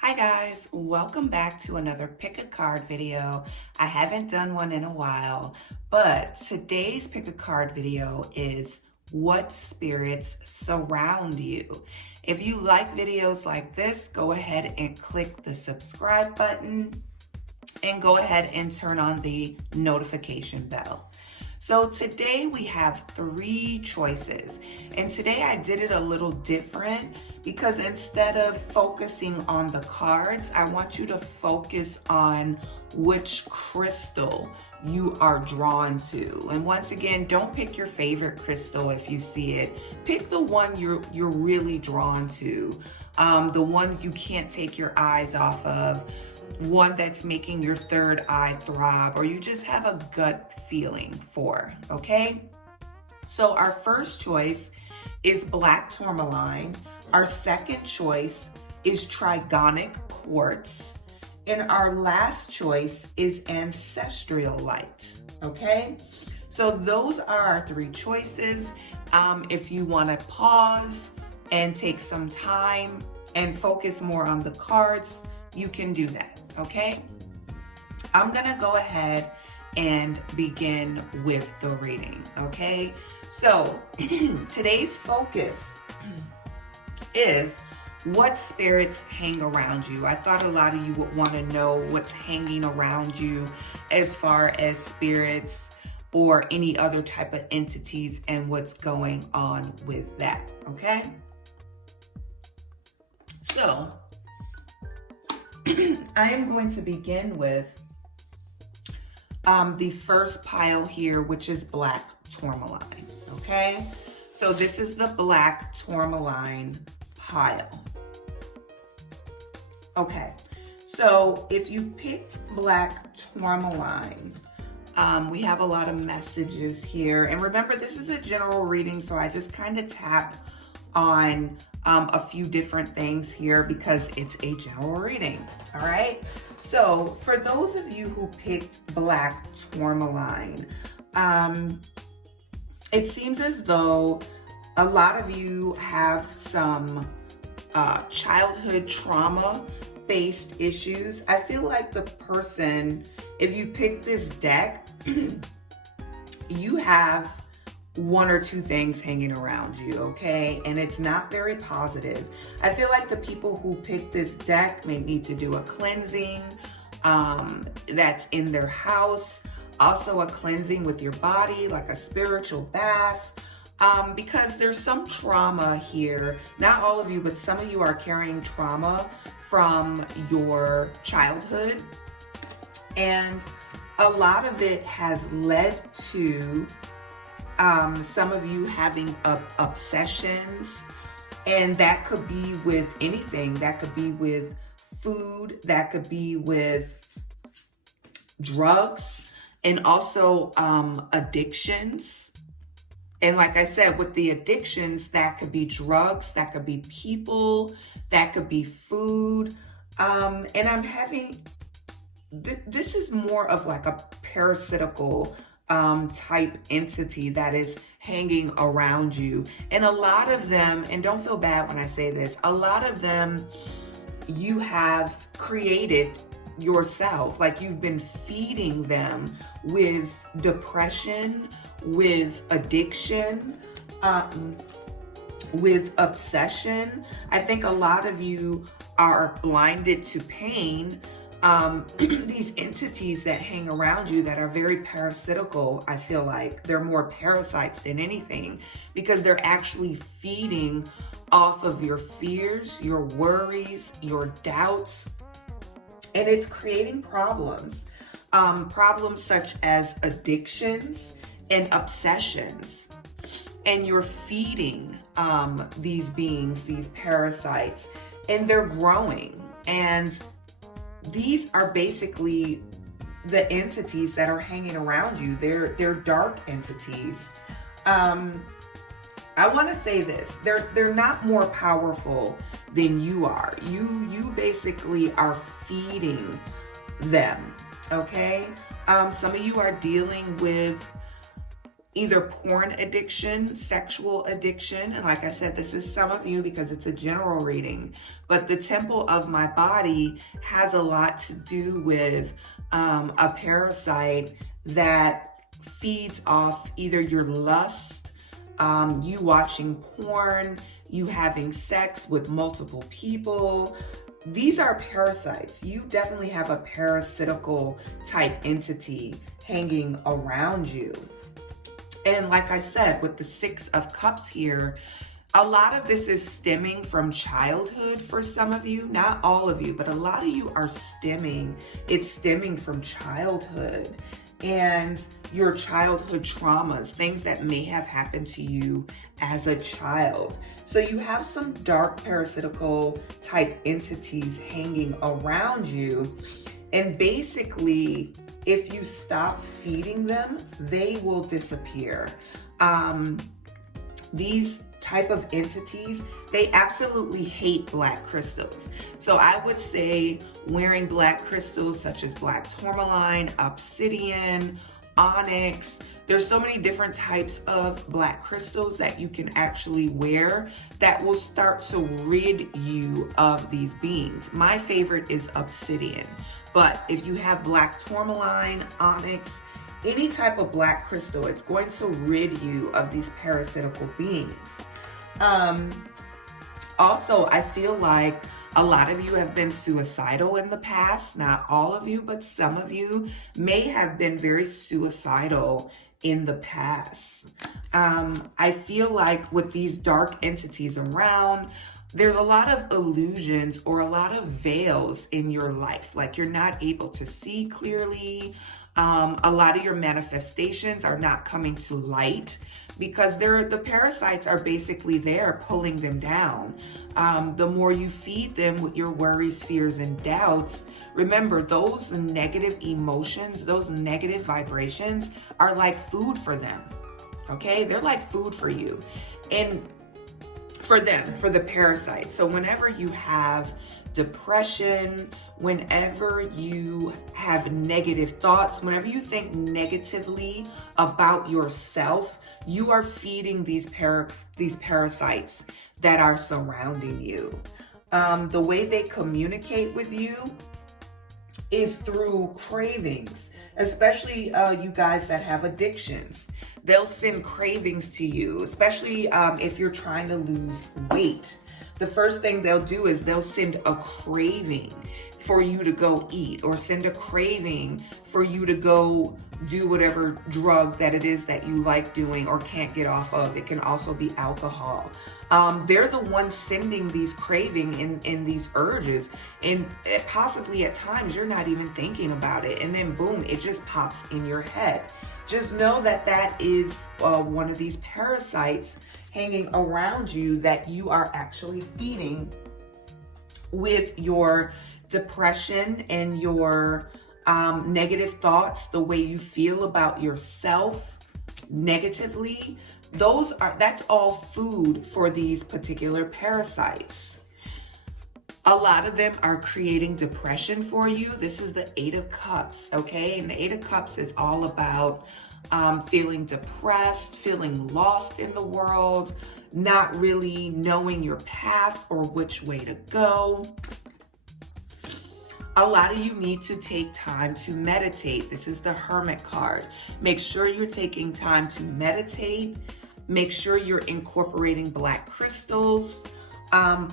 Hi guys, welcome back to another pick a card video. I haven't done one in a while, but today's pick a card video is what spirits surround you. If you like videos like this, go ahead and click the subscribe button and go ahead and turn on the notification bell. So today we have 3 choices, and today I did it a little different because instead of focusing on the cards, I want you to focus on which crystal you are drawn to. And once again, don't pick your favorite crystal if you see it. Pick the one you're really drawn to, the one you can't take your eyes off of, one that's making your third eye throb, or you just have a gut feeling for, okay? So our first choice is black tourmaline. Our second choice is Trigonic Quartz. And our last choice is Ancestralite, okay? So those are our 3 choices. If you want to pause and take some time and focus more on the cards, you can do that, okay? I'm gonna go ahead and begin with the reading, okay? So today's focus is what spirits hang around you. I thought a lot of you would want to know what's hanging around you as far as spirits or any other type of entities and what's going on with that, okay? So I am going to begin with the first pile here, which is black tourmaline, okay? So this is the black tourmaline pile. Okay, so if you picked black tourmaline, we have a lot of messages here. And remember, this is a general reading, so I just kind of tap on a few different things here because it's a general reading, all right? So for those of you who picked black tourmaline, it seems as though a lot of you have some childhood trauma-based issues. I feel like the person, if you pick this deck, you have 1 or 2 things hanging around you, okay? And it's not very positive. I feel like the people who pick this deck may need to do a cleansing that's in their house. Also a cleansing with your body, like a spiritual bath, because there's some trauma here. Not all of you, but some of you are carrying trauma from your childhood. And a lot of it has led to some of you having obsessions, and that could be with anything. That could be with food, that could be with drugs, and also addictions. And like I said, with the addictions, that could be drugs, that could be people, that could be food. And I'm having, this is more of like a parasitical type entity that is hanging around you. And a lot of them, and don't feel bad when I say this, a lot of them you have created yourself. Like you've been feeding them with depression, with addiction, with obsession. I think a lot of you are blinded to pain. These entities that hang around you that are very parasitical, I feel like they're more parasites than anything because they're actually feeding off of your fears, your worries, your doubts, and it's creating problems. Problems such as addictions and obsessions. And you're feeding these beings, these parasites, and they're growing. And these are basically the entities that are hanging around you. They're dark entities. I want to say this. They're not more powerful than you are. You basically are feeding them, okay? Some of you are dealing with either porn addiction, sexual addiction. And like I said, this is some of you because it's a general reading, but the temple of my body has a lot to do with a parasite that feeds off either your lust, you watching porn, you having sex with multiple people. These are parasites. You definitely have a parasitical type entity hanging around you. And like I said, with the 6 of Cups here, a lot of this is stemming from childhood for some of you, not all of you, but a lot of you are it's stemming from childhood and your childhood traumas, things that may have happened to you as a child. So you have some dark parasitical type entities hanging around you. And basically, if you stop feeding them, they will disappear. These type of entities, they absolutely hate black crystals. So I would say wearing black crystals such as black tourmaline, obsidian, onyx. There's so many different types of black crystals that you can actually wear that will start to rid you of these beings. My favorite is obsidian, but if you have black tourmaline, onyx, any type of black crystal, it's going to rid you of these parasitical beings. Also, I feel like a lot of you have been suicidal in the past. Not all of you, but some of you may have been very suicidal in the past. I feel like with these dark entities around, there's a lot of illusions or a lot of veils in your life. Like you're not able to see clearly. A lot of your manifestations are not coming to light because the parasites are basically there pulling them down. The more you feed them with your worries, fears, and doubts, remember those negative emotions, those negative vibrations are like food for them, okay? They're like food for you and for them, for the parasites. So whenever you have depression, whenever you have negative thoughts, whenever you think negatively about yourself, you are feeding these parasites that are surrounding you. The way they communicate with you is through cravings, especially you guys that have addictions. They'll send cravings to you, especially if you're trying to lose weight. The first thing they'll do is they'll send a craving for you to go eat, or send a craving for you to go do whatever drug that it is that you like doing or can't get off of. It can also be alcohol. They're the ones sending these craving in these urges, and possibly at times you're not even thinking about it, and then boom, it just pops in your head. Just know that that is one of these parasites hanging around you that you are actually feeding with your depression and your negative thoughts, the way you feel about yourself negatively. That's all food for these particular parasites. A lot of them are creating depression for you. This is the 8 of Cups, okay? And the 8 of Cups is all about feeling depressed, feeling lost in the world, not really knowing your path or which way to go. A lot of you need to take time to meditate. This is the Hermit card. Make sure you're taking time to meditate. Make sure you're incorporating black crystals.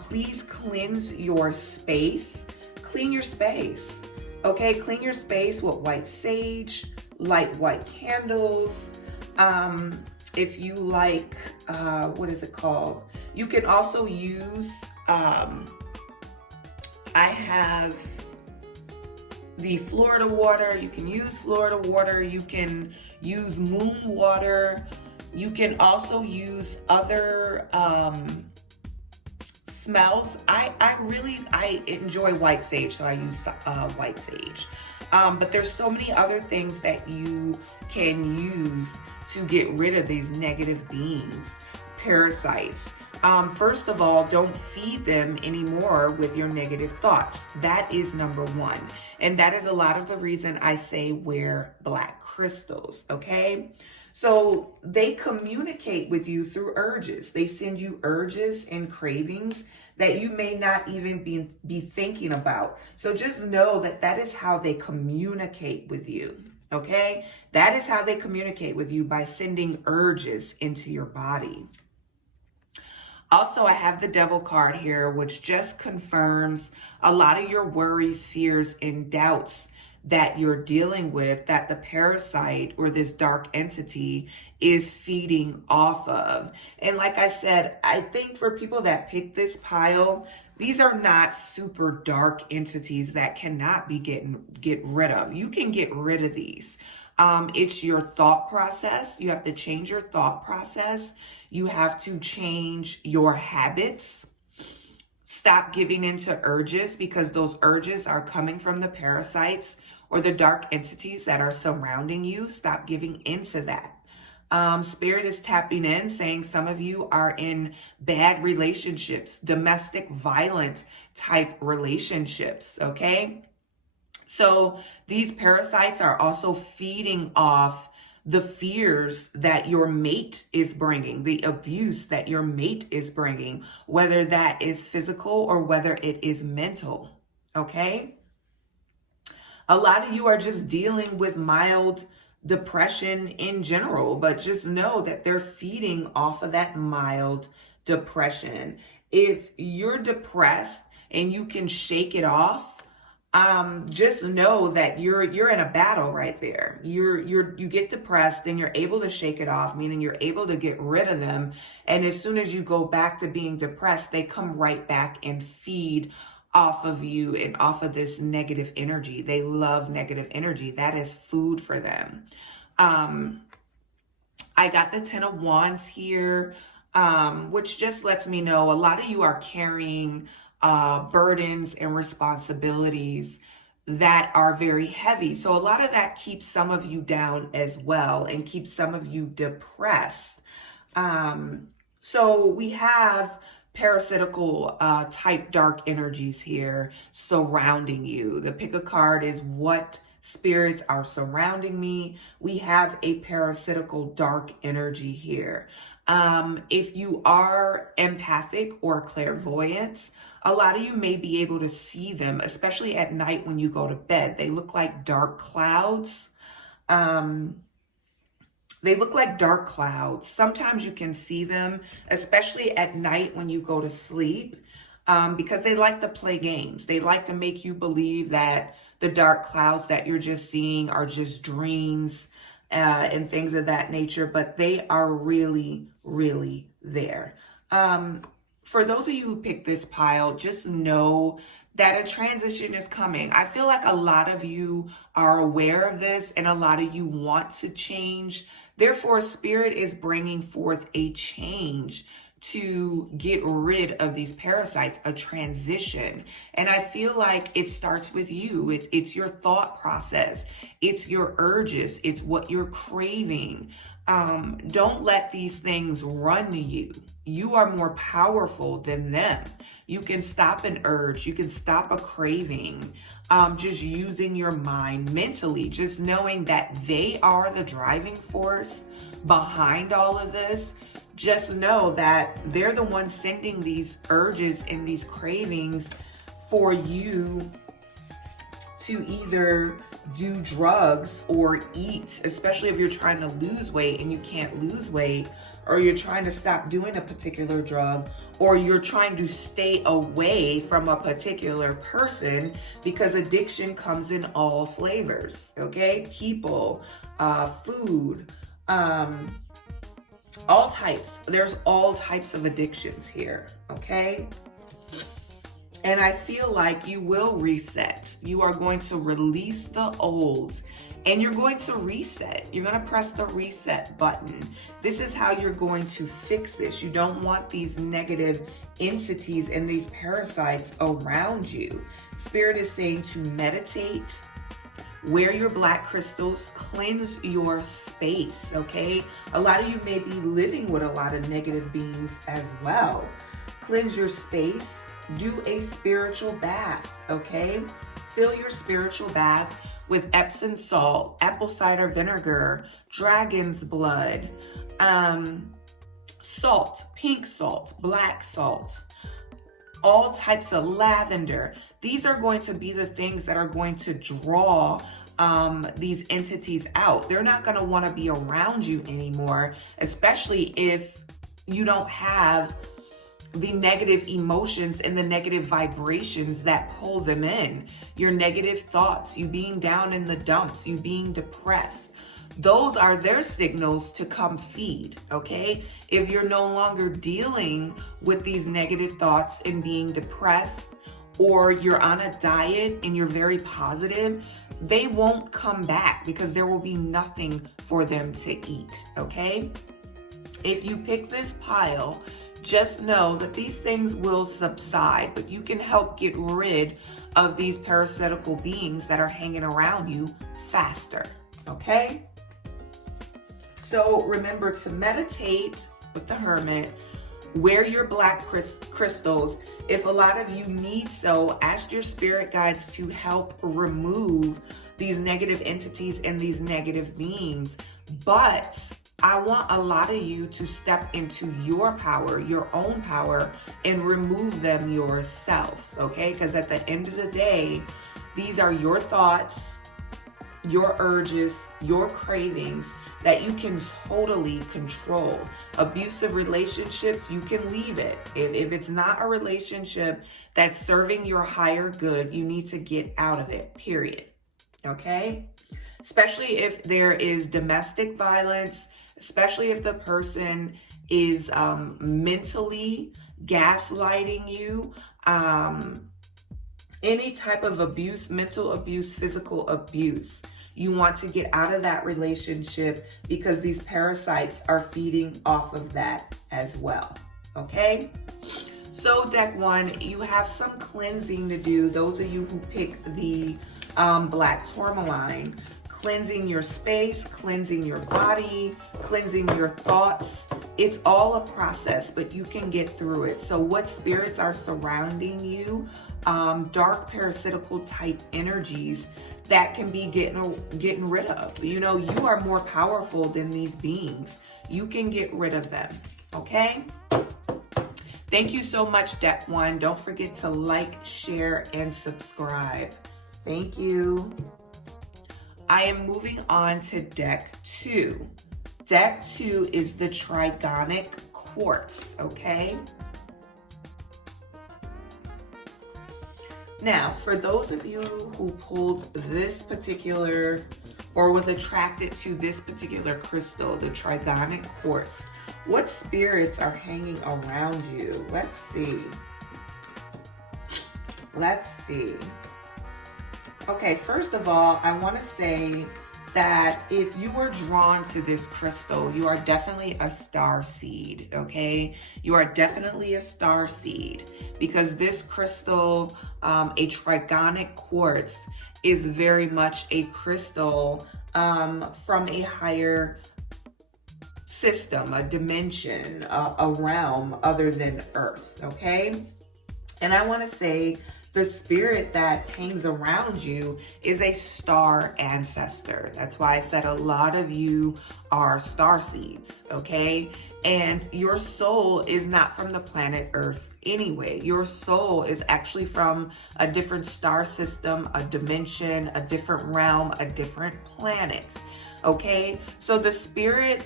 Please cleanse your space. Clean your space, okay? Clean your space with white sage, light white candles. If you like, what is it called? You can also use, I have the Florida water. You can use Florida water. You can use moon water. You can also use other smells. I enjoy white sage, so I use white sage. But there's so many other things that you can use to get rid of these negative beings, parasites. First of all, don't feed them anymore with your negative thoughts. That is number 1. And that is a lot of the reason I say wear black crystals, okay? So they communicate with you through urges. They send you urges and cravings that you may not even be thinking about. So just know that that is how they communicate with you. Okay? That is how they communicate with you, by sending urges into your body. Also, I have the Devil card here, which just confirms a lot of your worries, fears, and doubts that you're dealing with, that the parasite or this dark entity is feeding off of. And like I said, I think for people that pick this pile, these are not super dark entities that cannot be get rid of. You can get rid of these. It's your thought process. You have to change your thought process. You have to change your habits. Stop giving into urges, because those urges are coming from the parasites or the dark entities that are surrounding you. Stop giving into that. Spirit is tapping in, saying some of you are in bad relationships, domestic violence type relationships, okay? So these parasites are also feeding off the fears that your mate is bringing, the abuse that your mate is bringing, whether that is physical or whether it is mental, okay? A lot of you are just dealing with mild depression in general, but just know that they're feeding off of that mild depression. If you're depressed and you can shake it off, just know that you're in a battle right there. You get depressed and you're able to shake it off, meaning you're able to get rid of them. And as soon as you go back to being depressed, they come right back and feed off of you and off of this negative energy. They love negative energy. That is food for them. I got the 10 of Wands here, which just lets me know a lot of you are carrying burdens and responsibilities that are very heavy. So a lot of that keeps some of you down as well and keeps some of you depressed. So we have parasitical type dark energies here surrounding you. The pick a card is what spirits are surrounding me. We have a parasitical dark energy here. If you are empathic or clairvoyant, a lot of you may be able to see them, especially at night when you go to bed. They look like dark clouds. They look like dark clouds. Sometimes you can see them, especially at night when you go to sleep, because they like to play games. They like to make you believe that the dark clouds that you're just seeing are just dreams and things of that nature, but they are really, really there. For those of you who picked this pile, just know that a transition is coming. I feel like a lot of you are aware of this and a lot of you want to change. Therefore, Spirit is bringing forth a change to get rid of these parasites, a transition. And I feel like it starts with you. It's your thought process. It's your urges. It's what you're craving. Don't let these things run you. You are more powerful than them. You can stop an urge. You can stop a craving. Just using your mind mentally, just knowing that they are the driving force behind all of this. Just know that they're the ones sending these urges and these cravings for you to either do drugs or eat, especially if you're trying to lose weight and you can't lose weight, or you're trying to stop doing a particular drug, or you're trying to stay away from a particular person, because addiction comes in all flavors, okay? People, food, all types. There's all types of addictions here, okay? And I feel like you will reset. You are going to release the old and you're going to reset. You're going to press the reset button. This is how you're going to fix this. You don't want these negative entities and these parasites around you. Spirit is saying to meditate, wear your black crystals, cleanse your space, okay? A lot of you may be living with a lot of negative beings as well. Cleanse your space. Do a spiritual bath, okay? Fill your spiritual bath with Epsom salt, apple cider vinegar, dragon's blood, salt, pink salt, black salt, all types of lavender. These are going to be the things that are going to draw these entities out. They're not going to want to be around you anymore, especially if you don't have the negative emotions and the negative vibrations that pull them in. Your negative thoughts, you being down in the dumps, you being depressed. Those are their signals to come feed, okay? If you're no longer dealing with these negative thoughts and being depressed, or you're on a diet and you're very positive, they won't come back because there will be nothing for them to eat, okay? If you pick this pile, just know that these things will subside, but you can help get rid of these parasitical beings that are hanging around you faster, okay? So remember to meditate with the hermit, wear your black crystals. If a lot of you need so, ask your spirit guides to help remove these negative entities and these negative beings. But I want a lot of you to step into your power, your own power, and remove them yourself, okay? Because at the end of the day, these are your thoughts, your urges, your cravings that you can totally control. Abusive relationships, you can leave it. If it's not a relationship that's serving your higher good, you need to get out of it, period. Okay? Especially if there is domestic violence, especially if the person is mentally gaslighting you, any type of abuse, mental abuse, physical abuse. You want to get out of that relationship because these parasites are feeding off of that as well, okay? So deck one, you have some cleansing to do. Those of you who pick the black tourmaline, cleansing your space, cleansing your body, cleansing your thoughts. It's all a process, but you can get through it. So what spirits are surrounding you, dark parasitical type energies, that can be getting rid of. You know, you are more powerful than these beings. You can get rid of them, okay? Thank you so much, deck one. Don't forget to like, share, and subscribe. Thank you. I am moving on to deck two. Deck two is the Trigonic Quartz, okay? Now, for those of you who pulled this particular or was attracted to this particular crystal, the Trigonic Quartz, what spirits are hanging around you? Let's see. Let's see. Okay, first of all, I want to say that if you were drawn to this crystal, you are definitely a star seed, okay? You are definitely a star seed because this crystal, a Trigonic Quartz, is very much a crystal from a higher system, a dimension, a realm other than Earth, okay? And I want to say the spirit that hangs around you is a star ancestor. That's why I said a lot of you are star seeds, okay? And your soul is not from the planet Earth anyway. Your soul is actually from a different star system, a dimension, a different realm, a different planet, okay? So the spirits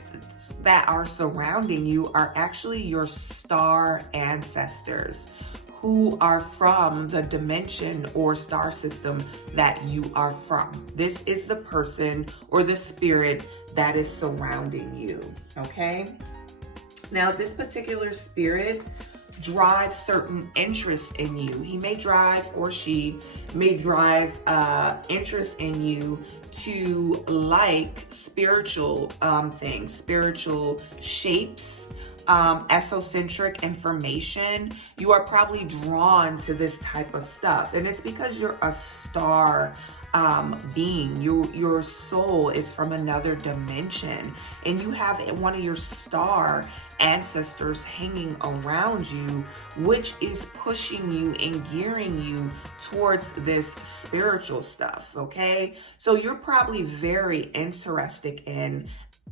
that are surrounding you are actually your star ancestors, who are from the dimension or star system that you are from. This is the person or the spirit that is surrounding you, okay? Now, this particular spirit drives certain interests in you. He may drive, or she may drive interest in you to like spiritual things, spiritual shapes, esocentric information. You are probably drawn to this type of stuff, and it's because you're a star being. Your soul is from another dimension, and you have one of your star ancestors hanging around you, which is pushing you and gearing you towards this spiritual stuff. Okay, so you're probably very interested in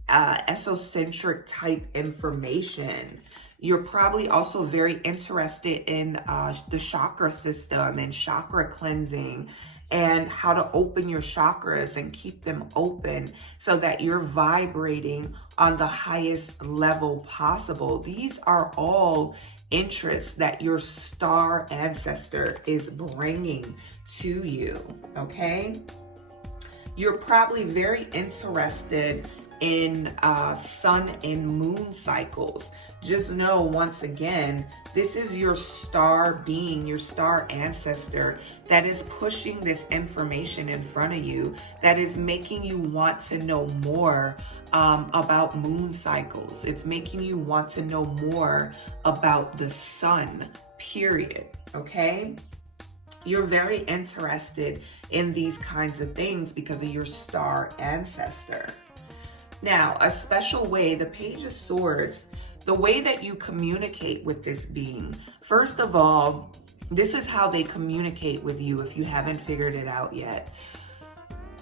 esocentric type information. You're probably also very interested in the chakra system and chakra cleansing, and how to open your chakras and keep them open so that you're vibrating on the highest level possible. These are all interests that your star ancestor is bringing to you, okay? You're probably very interested in sun and moon cycles. Just know, once again, this is your star being, your star ancestor that is pushing this information in front of you, that is making you want to know more about moon cycles. It's making you want to know more about the sun, period, okay? You're very interested in these kinds of things because of your star ancestor. Now, a special way, the Page of Swords, the way that you communicate with this being. First of all, this is how they communicate with you if you haven't figured it out yet.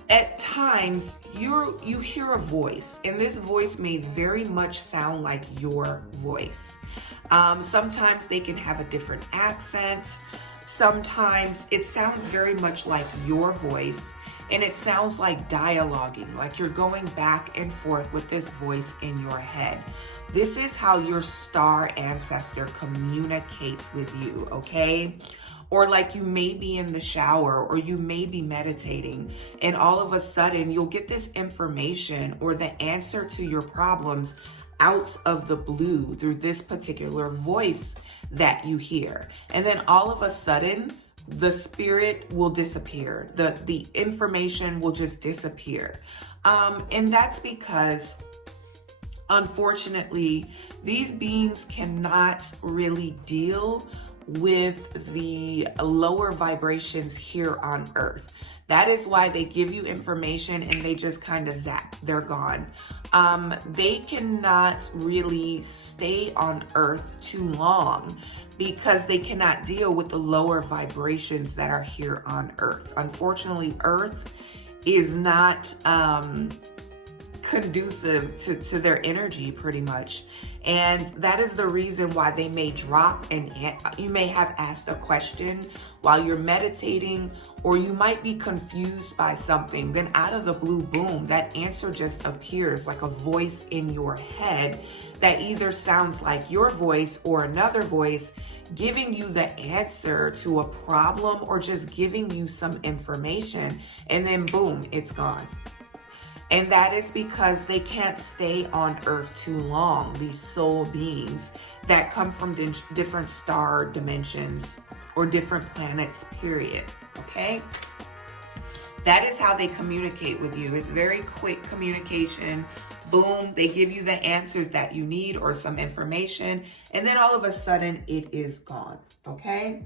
At times, you hear a voice, and this voice may very much sound like your voice. Sometimes they can have a different accent. Sometimes it sounds very much like your voice, and it sounds like dialoguing, like you're going back and forth with this voice in your head. This is how your star ancestor communicates with you, okay? Or like you may be in the shower, or you may be meditating, and all of a sudden you'll get this information or the answer to your problems out of the blue through this particular voice that you hear. And then all of a sudden, the spirit will disappear. The information will just disappear. And that's because, unfortunately, these beings cannot really deal with the lower vibrations here on Earth. That is why they give you information and they just kind of zap, they're gone. They cannot really stay on Earth too long because they cannot deal with the lower vibrations that are here on Earth. Unfortunately, Earth is not conducive to their energy pretty much. And that is the reason why they may drop, and you may have asked a question while you're meditating, or you might be confused by something. Then out of the blue, boom, that answer just appears like a voice in your head that either sounds like your voice or another voice giving you the answer to a problem, or just giving you some information, and then boom, it's gone. And that is because they can't stay on Earth too long, these soul beings that come from different star dimensions or different planets, period, okay? That is how they communicate with you. It's very quick communication. Boom, they give you the answers that you need or some information, and then all of a sudden it is gone, okay?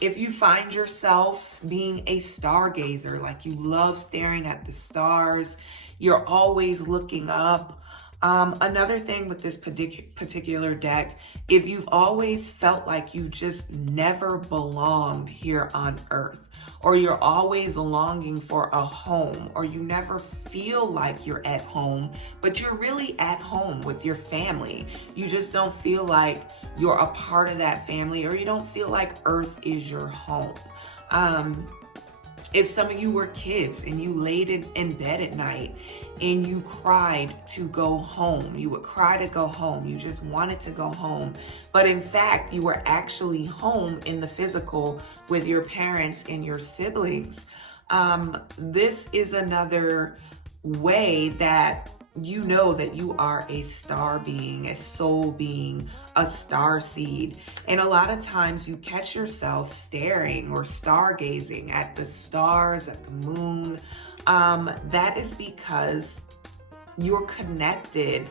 If you find yourself being a stargazer, like you love staring at the stars, you're always looking up. Another thing with this particular deck, if you've always felt like you just never belonged here on Earth, or you're always longing for a home, or you never feel like you're at home, but you're really at home with your family. You just don't feel like you're a part of that family, or you don't feel like Earth is your home. If some of you were kids and you laid in bed at night and you cried to go home, you would cry to go home. You just wanted to go home. But in fact, you were actually home in the physical with your parents and your siblings. This is another way that you know that you are a star being, a soul being, a star seed. And a lot of times you catch yourself staring or stargazing at the stars, at the moon. That is because you're connected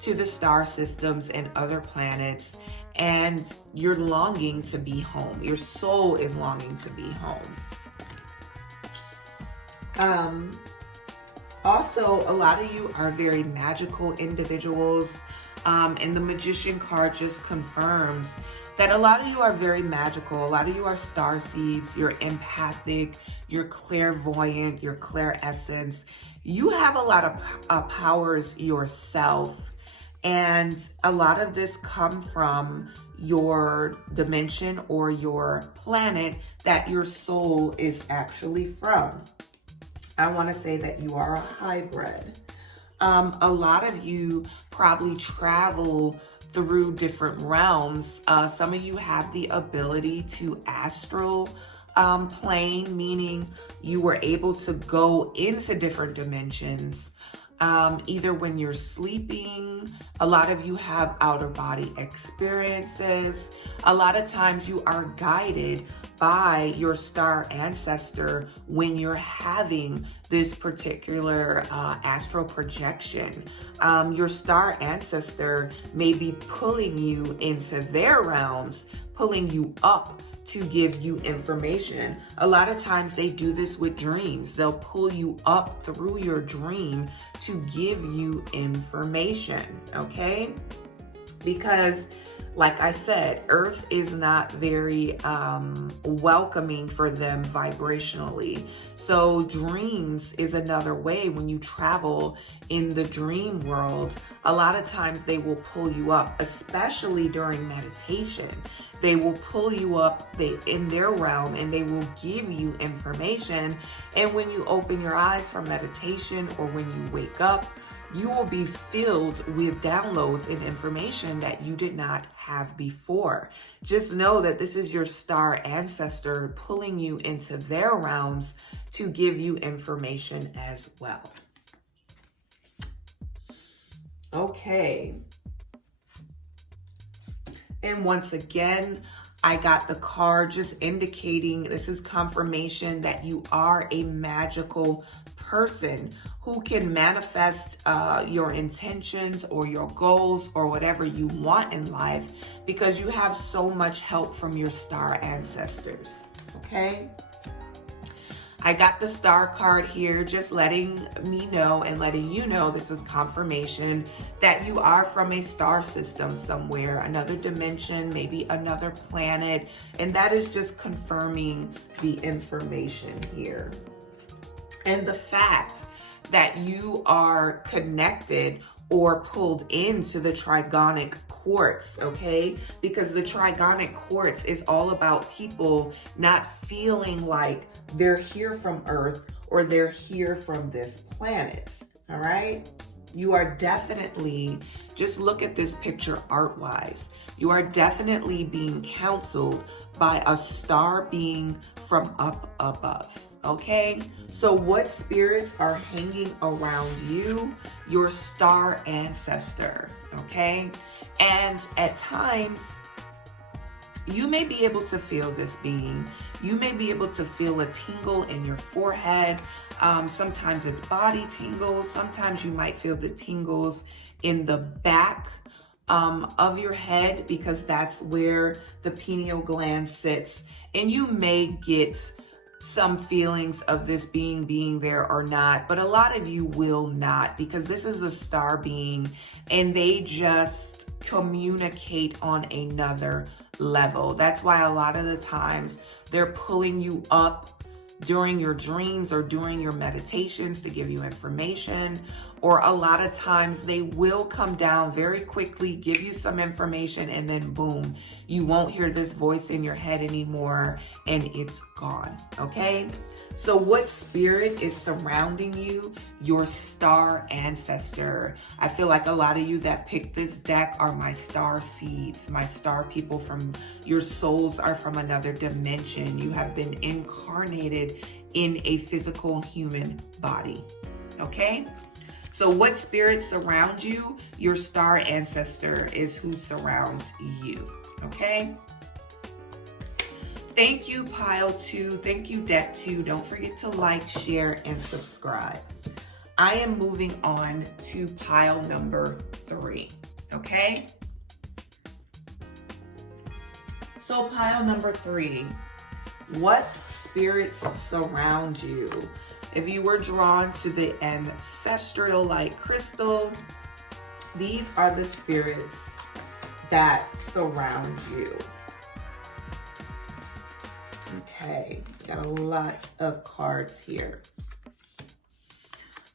to the star systems and other planets, and you're longing to be home. Your soul is longing to be home. Also, a lot of you are very magical individuals. And the Magician card just confirms that a lot of you are very magical. A lot of you are star seeds. You're empathic. You're clairvoyant. You're clairessence. You have a lot of powers yourself. And a lot of this come from your dimension or your planet that your soul is actually from. I want to say that you are a hybrid. A lot of you probably travel through different realms. Some of you have the ability to astral plane, meaning you were able to go into different dimensions. Either when you're sleeping, a lot of you have outer body experiences. A lot of times you are guided by your star ancestor when you're having this particular astral projection. Your star ancestor may be pulling you into their realms, pulling you up to give you information. A lot of times they do this with dreams. They'll pull you up through your dream to give you information, okay? Because like I said, Earth is not very welcoming for them vibrationally. So dreams is another way. When you travel in the dream world, a lot of times they will pull you up, especially during meditation. They will pull you up in their realm and they will give you information. And when you open your eyes for meditation or when you wake up, you will be filled with downloads and information that you did not have before. Just know that this is your star ancestor pulling you into their realms to give you information as well. Okay. And once again, I got the card just indicating this is confirmation that you are a magical person who can manifest your intentions or your goals or whatever you want in life because you have so much help from your star ancestors, okay? I got the star card here, just letting me know and letting you know this is confirmation that you are from a star system somewhere, another dimension, maybe another planet, and that is just confirming the information here. And the fact that you are connected or pulled into the Trigonic Quartz, okay? Because the Trigonic Quartz is all about people not feeling like they're here from Earth or they're here from this planet, all right? You are definitely, just look at this picture art-wise, you are definitely being counseled by a star being from up above, okay? So what spirits are hanging around you? Your star ancestor, okay? And at times, you may be able to feel this being. You may be able to feel a tingle in your forehead. Sometimes it's body tingles. Sometimes you might feel the tingles in the back of your head because that's where the pineal gland sits. And you may get some feelings of this being there or not, but a lot of you will not because this is a star being and they just communicate on another level. That's why a lot of the times they're pulling you up during your dreams or during your meditations to give you information, or a lot of times they will come down very quickly, give you some information, and then boom, you won't hear this voice in your head anymore and it's gone, okay? So what spirit is surrounding you? Your star ancestor. I feel like a lot of you that picked this deck are my star seeds, my star people from your souls are from another dimension. You have been incarnated in a physical human body, okay? So what spirits surround you? Your star ancestor is who surrounds you, okay? Thank you, Pile 2. Thank you, Deck 2. Don't forget to like, share, and subscribe. I am moving on to pile number 3, okay? So pile number 3, what spirits surround you? If you were drawn to the Ancestralite crystal, these are the spirits that surround you. Okay, got a lot of cards here.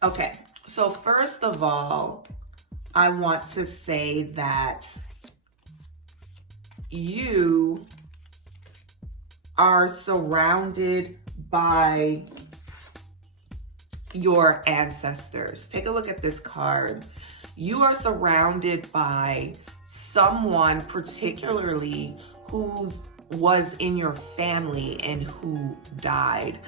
Okay, so first of all, I want to say that you are surrounded by your ancestors. Take a look at this card. You are surrounded by someone particularly who was in your family and who died.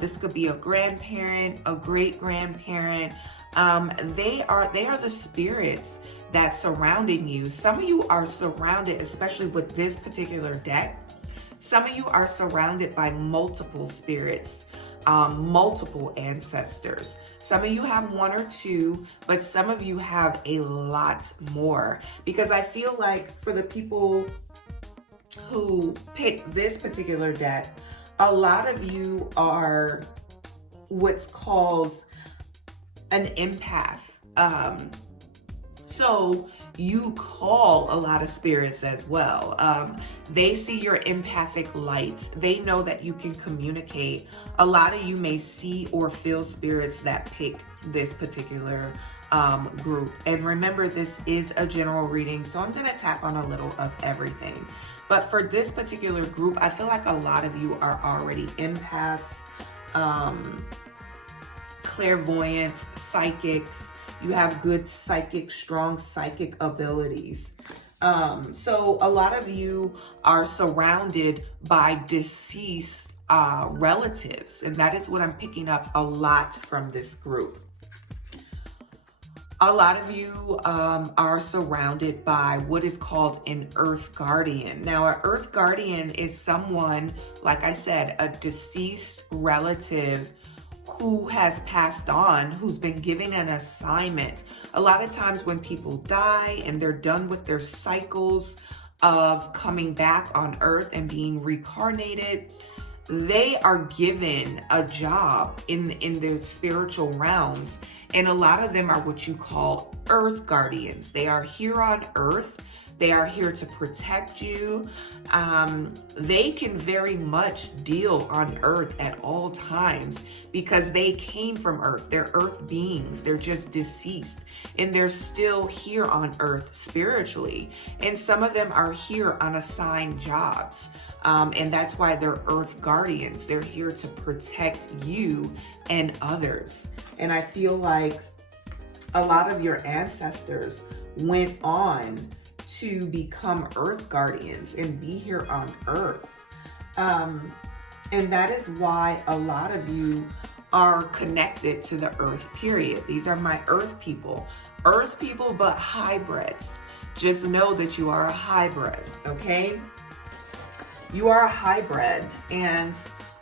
This could be a grandparent, a great-grandparent. They are the spirits that's surrounding you. Some of you are surrounded, especially with this particular deck, some of you are surrounded by multiple spirits, multiple ancestors. Some of you have one or two, but some of you have a lot more. Because I feel like for the people who picked this particular deck, a lot of you are what's called an empath. So you call a lot of spirits as well. They see your empathic light. They know that you can communicate. A lot of you may see or feel spirits that pick this particular group. And remember, this is a general reading, so I'm gonna tap on a little of everything. But for this particular group, I feel like a lot of you are already empaths, clairvoyants, psychics. You have good psychic, strong psychic abilities. So a lot of you are surrounded by deceased relatives, and that is what I'm picking up a lot from this group. A lot of you are surrounded by what is called an earth guardian. Now, an earth guardian is someone, like I said, a deceased relative who has passed on, who's been given an assignment. A lot of times when people die and they're done with their cycles of coming back on earth and being reincarnated, they are given a job in the spiritual realms. And a lot of them are what you call earth guardians. They are here on earth. They are here to protect you. They can very much deal on earth at all times because they came from earth. They're earth beings. They're just deceased. And they're still here on earth spiritually. And some of them are here on assigned jobs. And that's why they're earth guardians. They're here to protect you and others. And I feel like a lot of your ancestors went on to become earth guardians and be here on earth. And that is why a lot of you are connected to the earth, period. These are my earth people, but hybrids. Just know that you are a hybrid, okay? You are a hybrid, and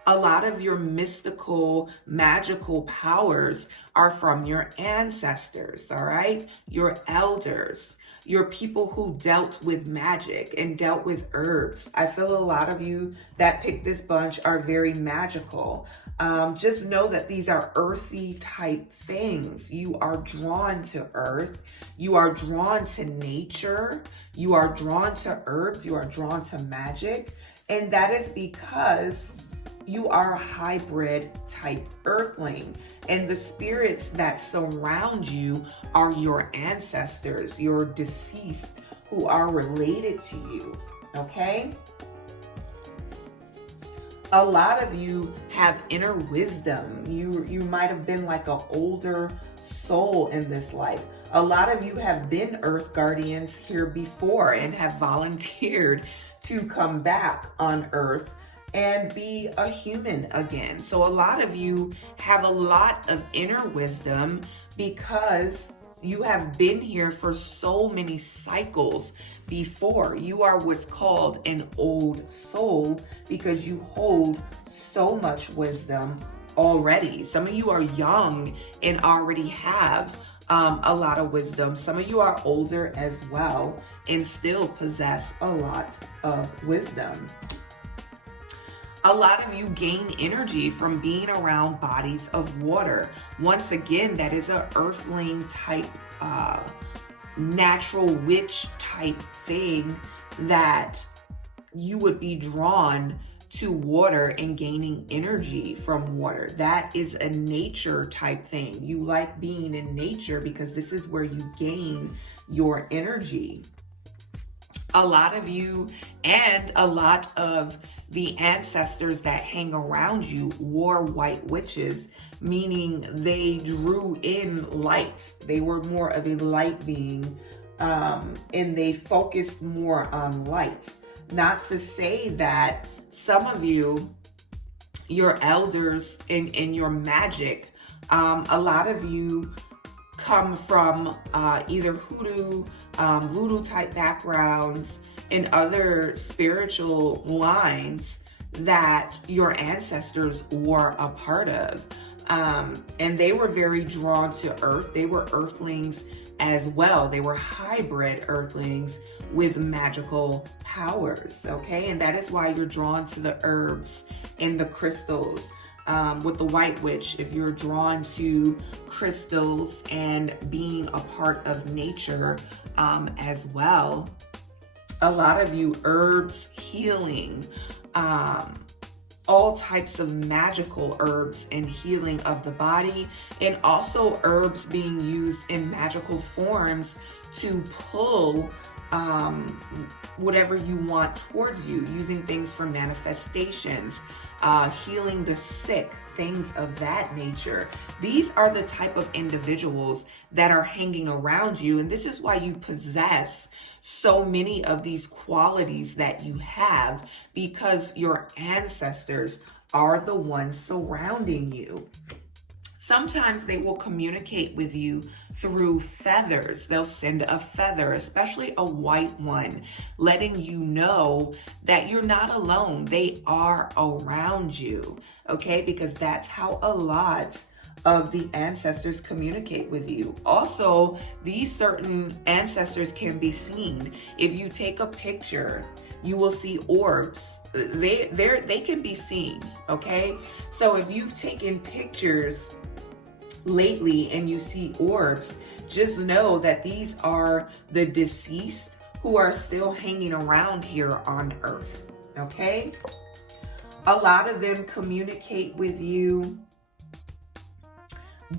a lot of your mystical, magical powers are from your ancestors, all right? Your elders, your people who dealt with magic and dealt with herbs. I feel a lot of you that picked this bunch are very magical. Just know that these are earthy type things. You are drawn to earth. You are drawn to nature. You are drawn to herbs. You are drawn to magic. And that is because you are a hybrid type earthling. And the spirits that surround you are your ancestors, your deceased, who are related to you, okay? A lot of you have inner wisdom. You might have been like an older soul in this life. A lot of you have been earth guardians here before and have volunteered to come back on earth and be a human again. So a lot of you have a lot of inner wisdom because you have been here for so many cycles before. You are what's called an old soul because you hold so much wisdom already. Some of you are young and already have a lot of wisdom. Some of you are older as well and still possess a lot of wisdom. A lot of you gain energy from being around bodies of water. Once again, that is a earthling type, natural witch type thing that you would be drawn to water and gaining energy from water. That is a nature type thing. You like being in nature because this is where you gain your energy. A lot of you and a lot of the ancestors that hang around you were white witches, meaning they drew in light. They were more of a light being, and they focused more on light. Not to say that some of you, your elders in your magic, a lot of you come from either hoodoo, voodoo type backgrounds, and other spiritual lines that your ancestors were a part of. And they were very drawn to earth. They were earthlings as well. They were hybrid earthlings with magical powers, okay? And that is why you're drawn to the herbs and the crystals. With the white witch, if you're drawn to crystals and being a part of nature as well. A lot of you, herbs, healing, all types of magical herbs and healing of the body, and also herbs being used in magical forms to pull whatever you want towards you, using things for manifestations, healing the sick, things of that nature. These are the type of individuals that are hanging around you, and this is why you possess so many of these qualities that you have, because your ancestors are the ones surrounding you. Sometimes they will communicate with you through feathers. They'll send a feather, especially a white one, letting you know that you're not alone. They are around you, okay? Because that's how a lot of the ancestors communicate with you. Also, these certain ancestors can be seen. If you take a picture, you will see orbs. They can be seen, okay? So if you've taken pictures lately and you see orbs, just know that these are the deceased who are still hanging around here on earth, okay? A lot of them communicate with you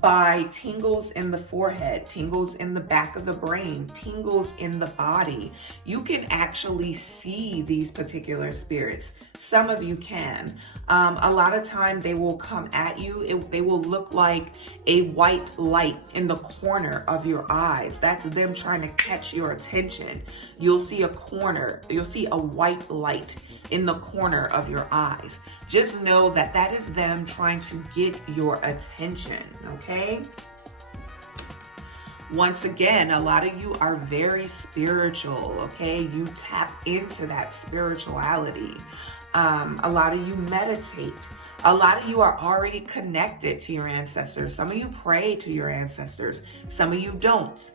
by tingles in the forehead, tingles in the back of the brain, tingles in the body. You can actually see these particular spirits. Some of you can. A lot of time they will come at you. They will look like a white light in the corner of your eyes. That's them trying to catch your attention. You'll see a white light in the corner of your eyes. Just know that that is them trying to get your attention, okay? Once again, a lot of you are very spiritual, okay? You tap into that spirituality. A lot of you meditate. A lot of you are already connected to your ancestors. Some of you pray to your ancestors. Some of you don't.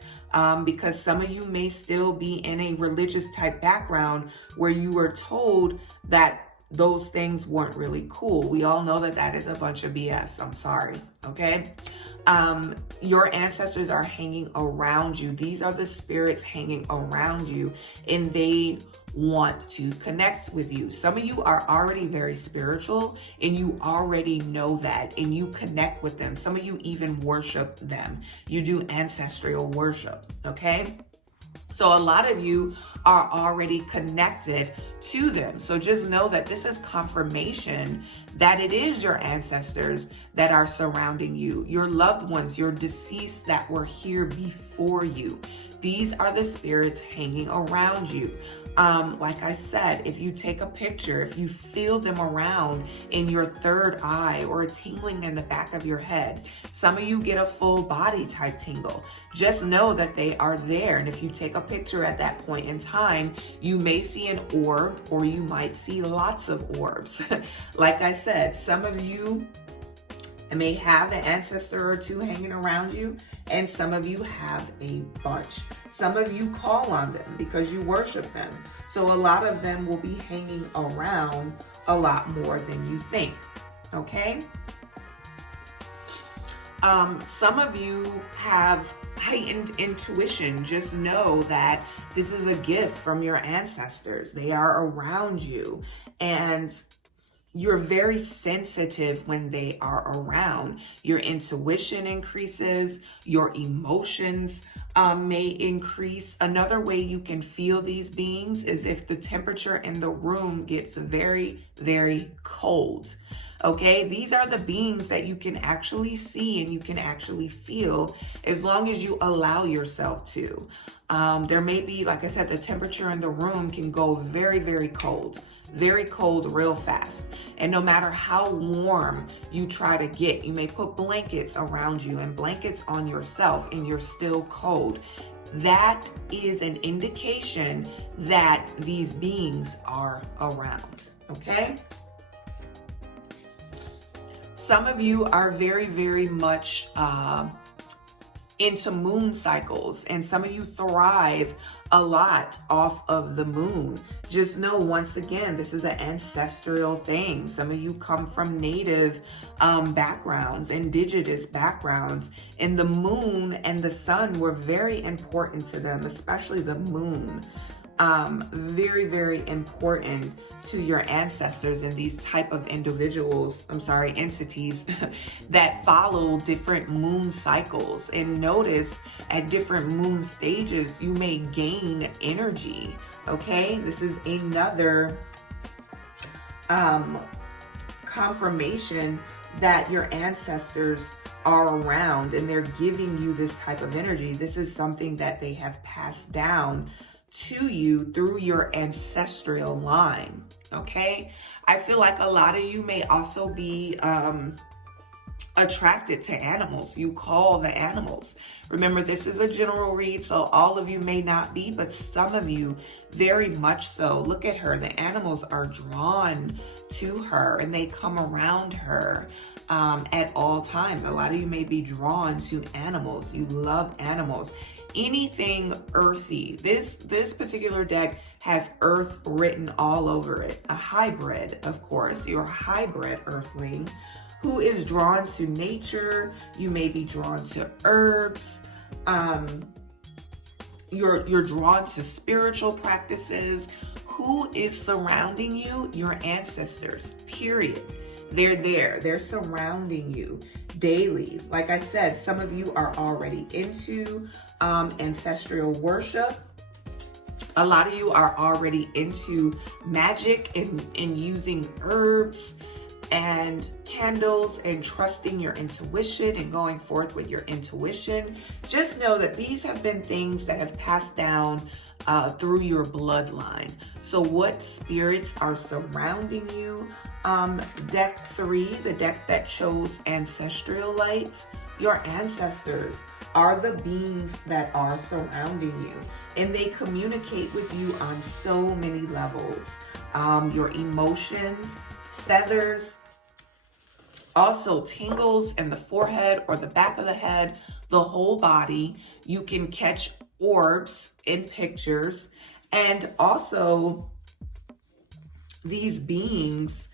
Because some of you may still be in a religious type background where you were told that those things weren't really cool. We all know that that is a bunch of BS. I'm sorry, okay? Your ancestors are hanging around you. These are the spirits hanging around you, and they want to connect with you. Some of you are already very spiritual, and you already know that, and you connect with them. Some of you even worship them. You do ancestral worship, okay? So a lot of you are already connected to them. So just know that this is confirmation that it is your ancestors that are surrounding you, your loved ones, your deceased that were here before you. These are the spirits hanging around you. Like I said, if you take a picture, if you feel them around in your third eye or a tingling in the back of your head, some of you get a full body type tingle. Just know that they are there. And if you take a picture at that point in time, you may see an orb or you might see lots of orbs. Like I said, some of you may have an ancestor or two hanging around you, and some of you have a bunch. Some of you call on them because you worship them. So a lot of them will be hanging around a lot more than you think, okay? Some of you have heightened intuition. Just know that this is a gift from your ancestors. They are around you, and you're very sensitive when they are around. Your intuition increases, your emotions may increase. Another way you can feel these beings is if the temperature in the room gets very, very cold. Okay, these are the beings that you can actually see and you can actually feel as long as you allow yourself to. There may be, like I said, the temperature in the room can go very, very cold real fast. And no matter how warm you try to get, you may put blankets around you and blankets on yourself and you're still cold. That is an indication that these beings are around, okay? Some of you are very, very much into moon cycles, and some of you thrive a lot off of the moon. Just know, once again, this is an ancestral thing. Some of you come from native backgrounds, indigenous backgrounds, and the moon and the sun were very important to them, especially the moon. Very, very important to your ancestors and these type of entities that follow different moon cycles. And notice at different moon stages, you may gain energy. Okay, this is another confirmation that your ancestors are around and they're giving you this type of energy. This is something that they have passed down to you through your ancestral line, okay? I feel like a lot of you may also be attracted to animals. You call the animals. Remember, this is a general read, so all of you may not be, but some of you very much so. Look at her. The animals are drawn to her and they come around her at all times. A lot of you may be drawn to animals. You love animals. Anything earthy. This particular deck has earth written all over it. A hybrid, of course. You're a hybrid earthling who is drawn to nature. You may be drawn to herbs. You're drawn to spiritual practices. Who is surrounding you? Your ancestors, period. They're there. They're surrounding you daily. Like I said, some of you are already into ancestral worship. A lot of you are already into magic and using herbs and candles and trusting your intuition and going forth with your intuition. Just know that these have been things that have passed down through your bloodline. So what spirits are surrounding you? Deck 3, the deck that chose Ancestralite, your ancestors are the beings that are surrounding you, and they communicate with you on so many levels. Your emotions, feathers, also tingles in the forehead or the back of the head, the whole body. You can catch orbs in pictures, and also these beings,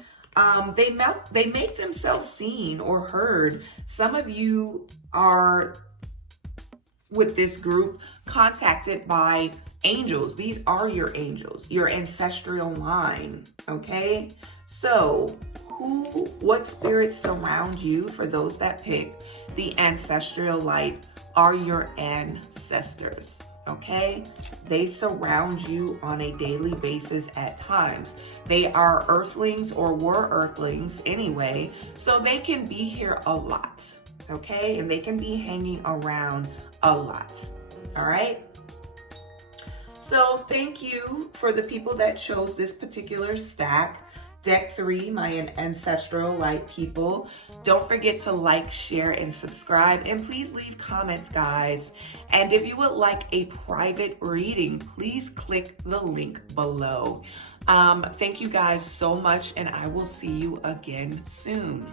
they make themselves seen or heard. Some of you are, with this group, contacted by angels. These are your angels, your ancestral line, okay? So what spirits surround you? For those that pick the Ancestralite, are your ancestors, okay? They surround you on a daily basis at times. They are earthlings or were earthlings anyway, so they can be here a lot, okay? And they can be hanging around a lot, all right? So thank you for the people that chose this particular stack. Deck 3, my Ancestralite people. Don't forget to like, share, and subscribe. And please leave comments, guys. And if you would like a private reading, please click the link below. Thank you guys so much, and I will see you again soon.